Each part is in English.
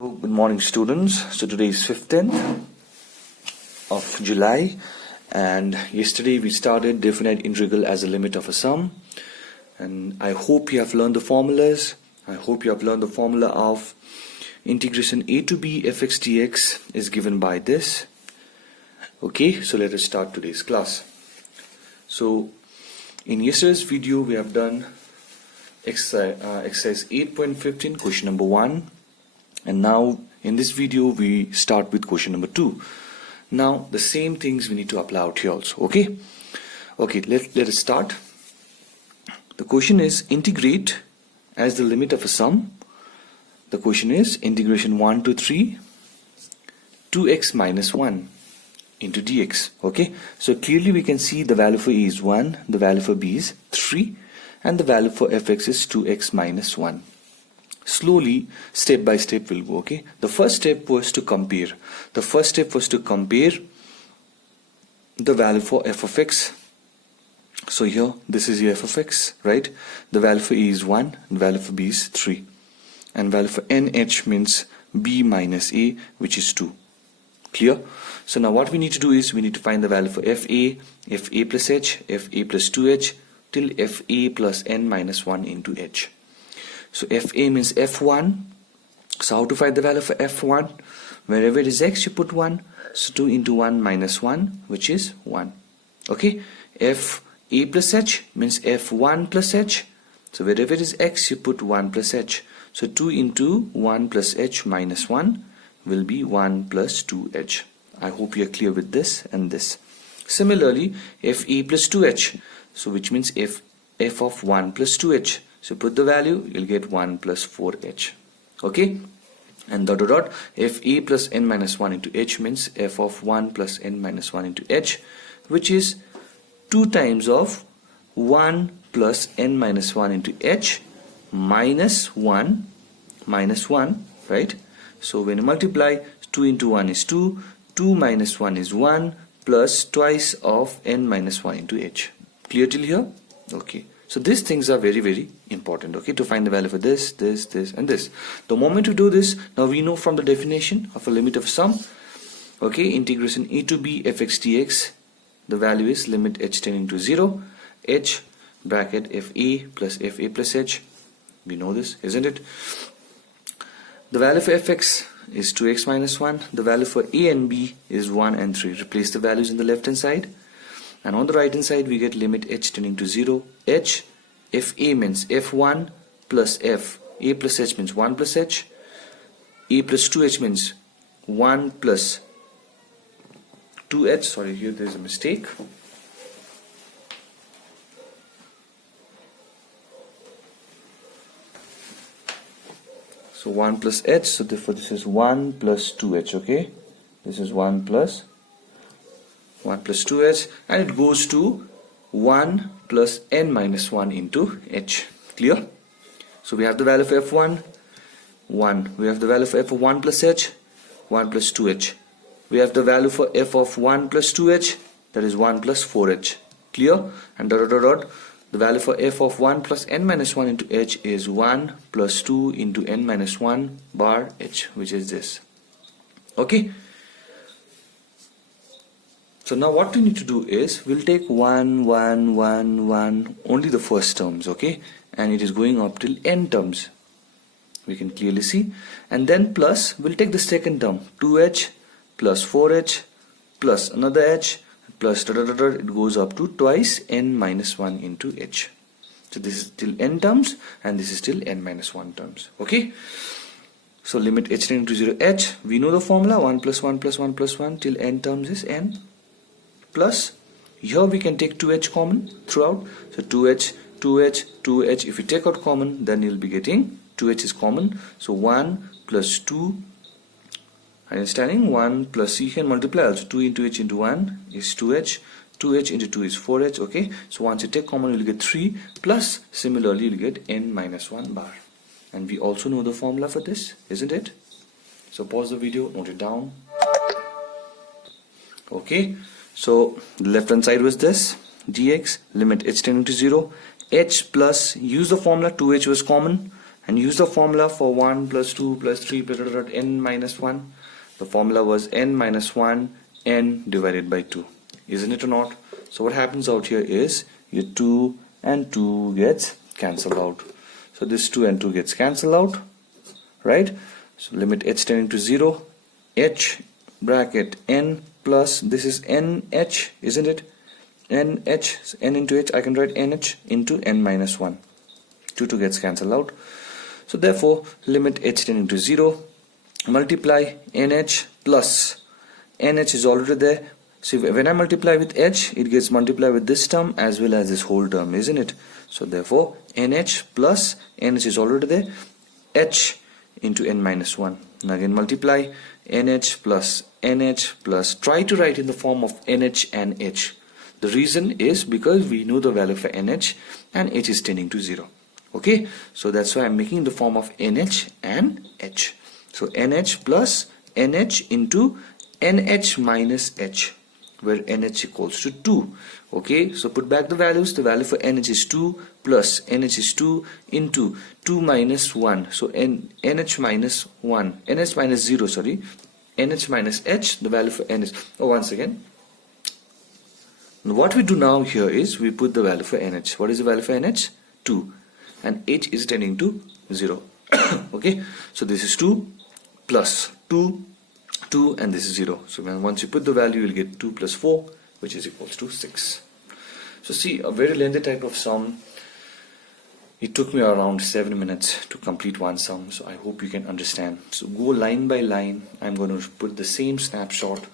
Good morning, students. So today is 15th of July, and yesterday we started definite integral as a limit of a sum, and I hope you have learned the formulas. I hope you have learned the formula of integration a to b fx dx is given by this. Okay, so let us start today's class. So in yesterday's video we have done exercise 8.15, question number 1. And now in this video we start with question number 2. Now the same things we need to apply out here also. Okay, let us start. The question is integrate as the limit of a sum. The question is integration 1 to 3 2x minus 1 into dx. Okay, so clearly we can see the value for a is 1, the value for b is 3, and the value for fx is 2x minus 1. Slowly, step by step we'll go. Okay, the first step was to compare. The value for f of x. So here this is your f of x, right? The value for a is 1, the value for b is 3, and value for nh means b minus a, which is 2. Clear? So now what we need to do is we need to find the value for fa plus h, fa plus 2h till fa plus n minus 1 into h. So fa means f1. So how to find the value for f1? Wherever it is x you put 1. So 2 into 1 minus 1, which is 1. Okay, fa plus h means f1 plus h. So wherever it is x you put 1 plus h. So 2 into 1 plus h minus 1 will be 1 plus 2h. I hope you are clear with this and this. Similarly, fa plus 2h, so which means f of 1 plus 2h. So put the value, you'll get 1 plus 4h. Okay, and dot dot dot fa plus n minus 1 into h means f of 1 plus n minus 1 into h, which is 2 times of 1 plus n minus 1 into h minus 1, right? So when you multiply, 2 into 1 is 2, 2 minus 1 is 1, plus twice of n minus 1 into h. Clear till here? Okay. So these things are very, very important, okay, to find the value for this, and this. The moment we do this, now we know from the definition of a limit of sum, okay, integration a to b fx dx, the value is limit h tending to 0, h bracket fa plus h. We know this, isn't it? The value for fx is 2x minus 1. The value for a and b is 1 and 3. Replace the values in the left hand side. And on the right hand side we get limit h tending to 0, h, fa means f1 plus f, a plus h means 1 plus h, a plus 2h means 1 plus 2h, sorry, here there is a mistake. So 1 plus h, so therefore this is 1 plus 2h, okay, this is 1 plus 2h, and it goes to 1 plus n minus 1 into h. Clear? So we have the value for f1, 1. We have the value for f of 1 plus h, 1 plus 2h. We have the value for f of 1 plus 2h, that is 1 plus 4h. Clear? And dot dot dot. The value for f of 1 plus n minus 1 into h is 1 plus 2 into n minus 1 bar h, which is this. Okay? So now what we need to do is we'll take 1, 1, 1, 1, only the first terms, okay, and it is going up till n terms, we can clearly see, and then plus we'll take the second term, 2h plus 4h plus another h plus da, da, da, da, it goes up to twice n minus 1 into h. So this is till n terms and this is till n minus 1 terms. Okay, so limit h tending to 0 h, we know the formula, 1 plus 1 plus 1 plus 1 till n terms is n, plus here we can take 2h common throughout. So 2h, 2h, 2h, if you take out common then you'll be getting 2h is common, so 1 plus 2, understanding, 1 plus, you can multiply also, 2 into h into 1 is 2h, 2h into 2 is 4h, okay. So once you take common you'll get 3, plus similarly you'll get n minus 1 bar, and we also know the formula for this, isn't it? So pause the video, note it down. Okay, so the left hand side was this, dx, limit h tending to 0, h plus, use the formula, 2h was common, and use the formula for 1 plus 2 plus 3 plus n minus 1. The formula was n minus 1 n divided by 2, isn't it or not? So what happens out here is your 2 and 2 gets cancelled out. So this 2 and 2 gets cancelled out, right? So limit h tending to 0, h bracket n plus, this is nh, isn't it? nh, n into h, I can write nh into n minus 1. 2 gets cancelled out. So therefore, limit h tending to 0, multiply nh plus, nh is already there. So when I multiply with h, it gets multiplied with this term as well as this whole term, isn't it? So therefore, nh plus, nh is already there, h into n minus 1. And again multiply nh plus, try to write in the form of nh and h. The reason is because we know the value for nh and h is tending to 0. Okay, so that's why I'm making the form of nh and h. So nh plus nh into nh minus h, where nh equals to 2. Okay, so put back the values. The value for nh is 2 plus nh is 2 into 2 minus 1. So nh minus 1, nh minus 0, sorry, nh minus h, the value for n is, once again. What we do now here is we put the value for nh. What is the value for nh? 2. And h is tending to 0. Okay, so this is 2 plus 2, 2, and this is 0. So once you put the value, you'll get 2 plus 4, which is equals to 6. So see, a very lengthy type of sum. It took me around 7 minutes to complete one sum, so I hope you can understand. So go line by line. I'm going to put the same snapshot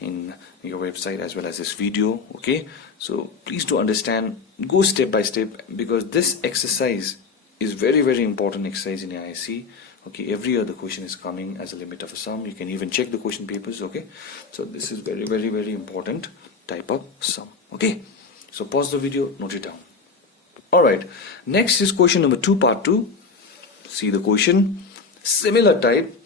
in your website as well as this video. Okay, so please do understand, go step by step, because this exercise is very important exercise in IISc. Okay, every other question is coming as a limit of a sum. You can even check the question papers. Okay, so this is very important type of sum. Okay, so pause the video, note it down. Alright, next is question number 2, part 2. See the question, similar type.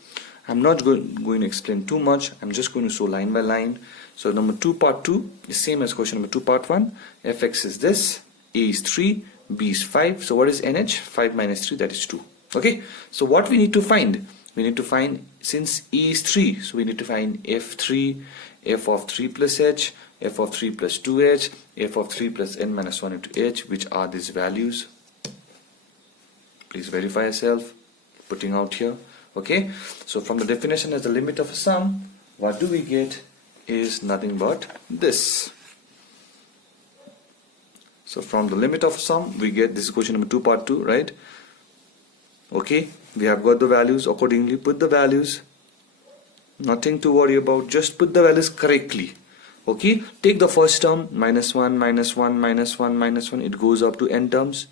I'm not going to explain too much. I'm just going to show line by line. So number 2, part 2 is same as question number 2, part 1. fx is this, a is 3, b is 5. So what is nh? 5 minus 3, that is 2. Okay, so what we need to find? We need to find, since e is 3, so we need to find f3, f of 3 plus h, f of 3 plus 2h, f of 3 plus n minus 1 into h, which are these values. Please verify yourself, putting out here. Okay, so from the definition as the limit of a sum, what do we get is nothing but this. So from the limit of sum, we get, this is question number 2, part 2, right? Okay, we have got the values accordingly. Put the values, nothing to worry about, just put the values correctly. Okay, take the first term, minus 1, minus 1, minus 1, minus 1, it goes up to n terms,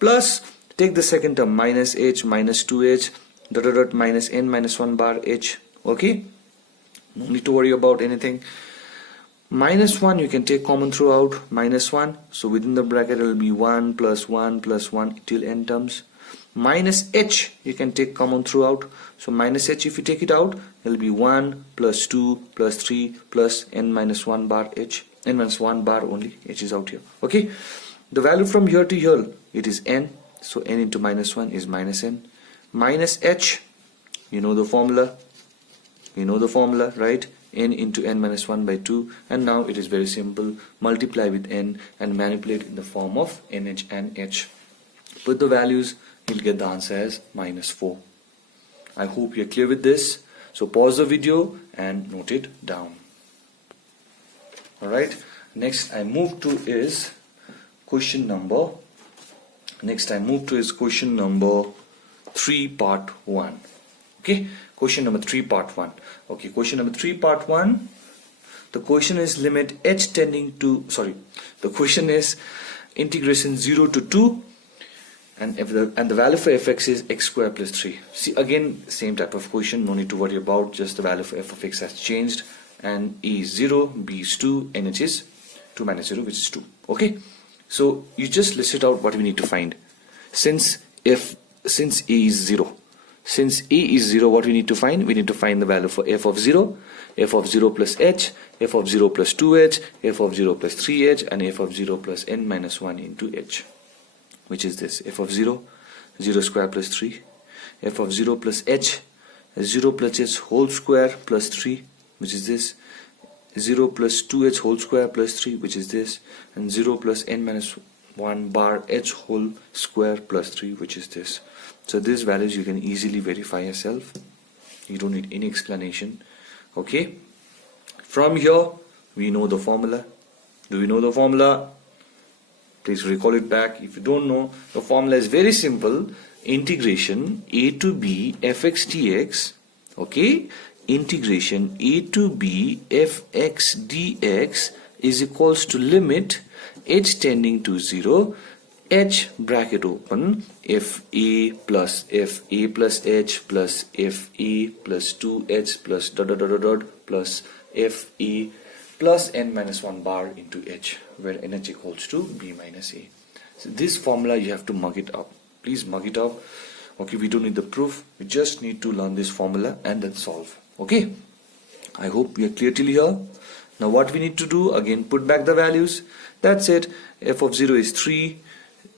plus take the second term, minus h, minus 2h, dot dot dot, minus n minus 1 bar h. Okay, no need to worry about anything. Minus 1 you can take common throughout, minus 1, so within the bracket it will be 1 plus 1 plus 1 till n terms. Minus h you can take common throughout, so minus h, if you take it out, it will be 1 plus 2 plus 3 plus n minus 1 bar h, n minus 1 bar only, h is out here. Okay, the value from here to here, it is n, so n into minus 1 is minus n. Minus h, you know the formula, right? N into n minus 1 by 2, and now it is very simple, multiply with n and manipulate in the form of nh and h. Put the values, you'll get the answer as minus 4. I hope you're clear with this. So pause the video and note it down. Alright, next I move to is question number 3, part 1. Okay, question number 3, part 1. Okay, question number 3, part 1. The question is limit h tending to, the question is integration 0 to 2, and the value for fx is x square plus 3. See, again, same type of question, no need to worry about, just the value for f of x has changed, and e is 0, b is 2, and h is 2 minus 0, which is 2. Okay, so you just listed out what we need to find. Since a is 0, what we need to find? We need to find the value for f of 0 plus h, f of 0 plus 2h, f of 0 plus 3h, and f of 0 plus n minus 1 into h, which is this, f of 0, 0 square plus 3. F of 0 plus h is 0 plus h whole square plus 3, which is this. 0 plus 2h whole square plus 3, which is this. And 0 plus n minus 1 bar h whole square plus 3, which is this. So these values you can easily verify yourself. You don't need any explanation. Okay. From here we know the formula. Do we know the formula? Please recall it back. If you don't know, the formula is very simple. Integration a to b fx dx. Okay. Integration a to b fx dx is equals to limit h tending to 0, h bracket open, fa plus h plus fa plus 2h plus dot dot dot dot dot plus fa plus n minus 1 bar into h, where nh equals to b minus a. So this formula you have to mug it up. Please mug it up. Okay, we don't need the proof. We just need to learn this formula and then solve. Okay, I hope we are clear till here. Now what we need to do, again put back the values. That's it. F of 0 is 3.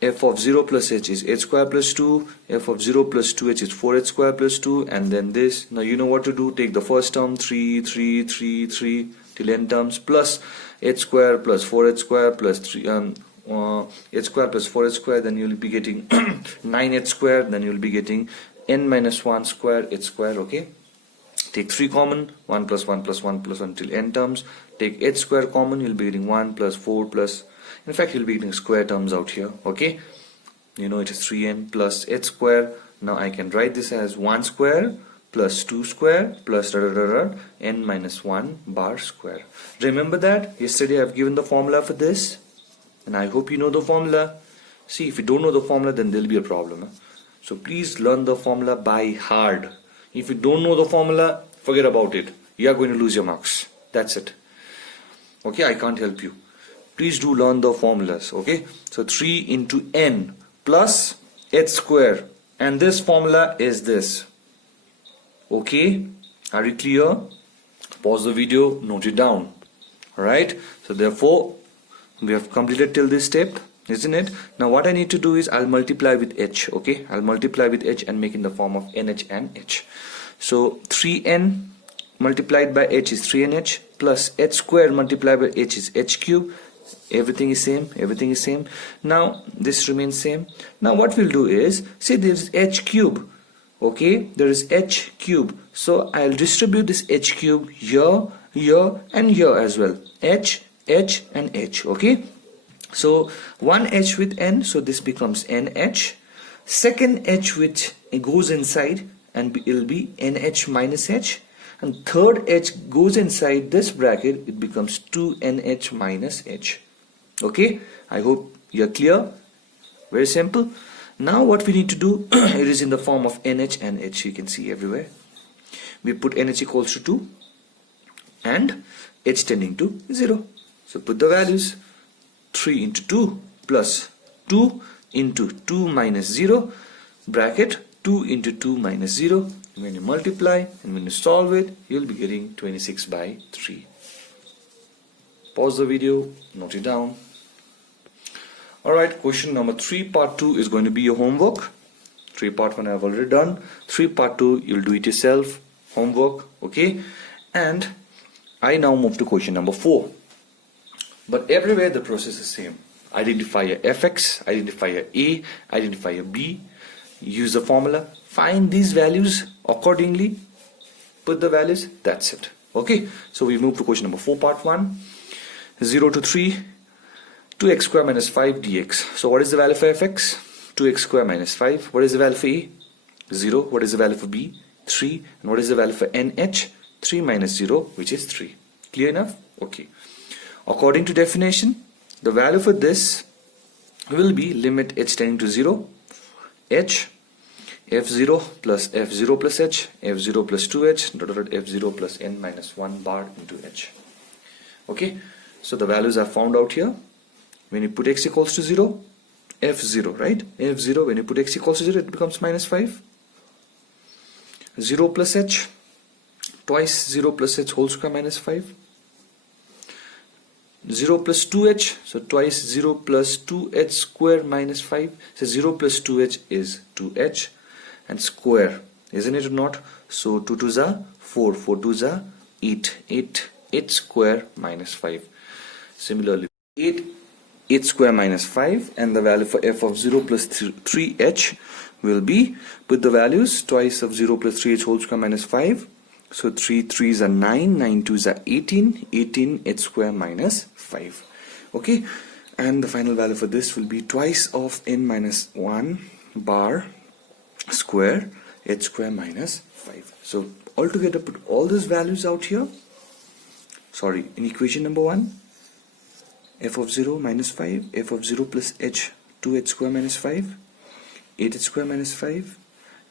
F of 0 plus h is h square plus 2. F of 0 plus 2h is 4h square plus 2. And then this. Now you know what to do. Take the first term 3 till n terms plus h square plus 4h square plus 3 h square plus 4h square. Then you'll be getting 9h square. Then you'll be getting n minus 1 square h square. Okay. Take 3 common, 1 plus 1 plus 1 plus 1 till n terms. Take h square common, you'll be getting 1 plus 4 plus, in fact you'll be getting square terms out here. Okay, you know it is 3n plus h square. Now I can write this as 1 square plus 2 square plus n minus 1 bar square. Remember that yesterday I've given the formula for this, and I hope you know the formula. See, if you don't know the formula, then there'll be a problem. So please learn the formula by heart. If you don't know the formula, forget about it. You are going to lose your marks. That's it. Okay, I can't help you. Please do learn the formulas. Okay, so 3 into n plus h square, and this formula is this. Okay, are you clear? Pause the video, note it down. Alright, so therefore we have completed till this step, isn't it? Now what I need to do is I'll multiply with h. Okay, I'll multiply with h and make in the form of nh and h. So 3n multiplied by h is 3nh plus h square multiplied by h is h cube. Everything is same. Now this remains same. Now what we'll do is, see, there is h cube. Okay, there is h cube. So I'll distribute this h cube here, and here as well. H and h. Okay, so one h with n, so this becomes nh. Second h which goes inside, and it will be nh minus h. And third h goes inside this bracket, it becomes 2nh minus h. Okay, I hope you are clear. Very simple. Now what we need to do, it is in the form of nh and h. You can see everywhere. We put nh equals to 2 and h tending to 0. So put the values. 3 into 2 plus 2 into 2 minus 0 bracket 2 into 2 minus 0. When you multiply and when you solve it, you'll be getting 26 by 3. Pause the video, note it down. Alright, question number 3 part 2 is going to be your homework. 3 part 1 I have already done. 3 part 2 you'll do it yourself, homework. Okay, and I now move to question number 4. But everywhere the process is same. Identify a fx, identify a a, identify a b, use the formula, find these values accordingly, put the values, that's it. Okay, so we move to question number 4 part 1. 0 to 3, 2x square minus 5 dx. So what is the value for fx? 2x square minus 5. What is the value for a? 0. What is the value for b? 3. And what is the value for nh? 3 minus 0, which is 3. Clear enough? Okay. According to definition, the value for this will be limit h tending to 0, h, f0 plus f0 plus h, f0 plus 2h, f0 plus n minus 1 bar into h. Okay, so the values are found out here. When you put x equals to 0, f0, right? f0, when you put x equals to 0, it becomes minus 5. 0 plus h, twice 0 plus h whole square minus 5. 0 plus 2h, so twice 0 plus 2h square minus 5. So 0 plus 2h is 2h, and square, isn't it or not? So 2 2s are 4, 4 2s are 8, h square minus 5. Similarly, 8 h square minus 5, and the value for f of 0 plus 3h will be, put the values, twice of 0 plus 3h whole square minus 5. So 3 3s are 9, 9 2s are 18, 18 h square minus 5. Okay, and the final value for this will be twice of n minus 1 bar square h square minus 5. So altogether put all those values out here. Sorry, in equation number 1, f of 0 minus 5, f of 0 plus h, 2h square minus 5, 8h square minus 5.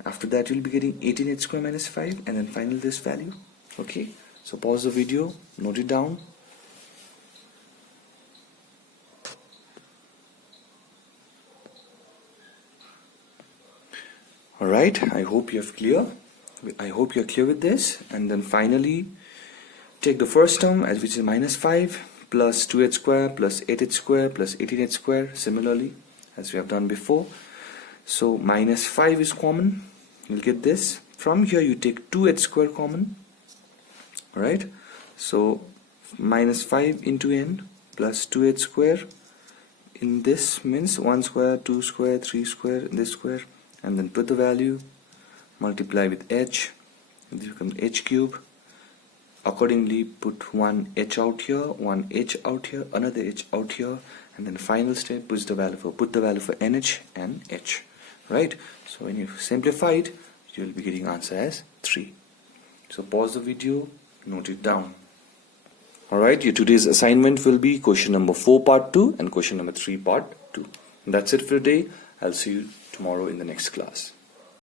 After that you'll be getting 18h square minus 5, and then final this value. Okay, so pause the video, note it down. Alright, I hope you're clear. I hope you're clear with this. And then finally take the first term, as which is minus 5 plus 2h square plus 8h square plus 18h square, similarly as we have done before. So minus 5 is common, you'll get this. From here you take 2h square common, right? So minus 5 into n plus 2h square, in this means 1 square, 2 square, 3 square, this square, and then put the value, multiply with h, it becomes h cube. Accordingly put one h out here, one h out here, another h out here, and then final step, put the value for nh and h. Right, so when you simplify it, you will be getting answer as 3. So pause the video, note it down. Alright, your today's assignment will be question number 4 part 2 and question number 3 part 2. And that's it for today. I'll see you tomorrow in the next class.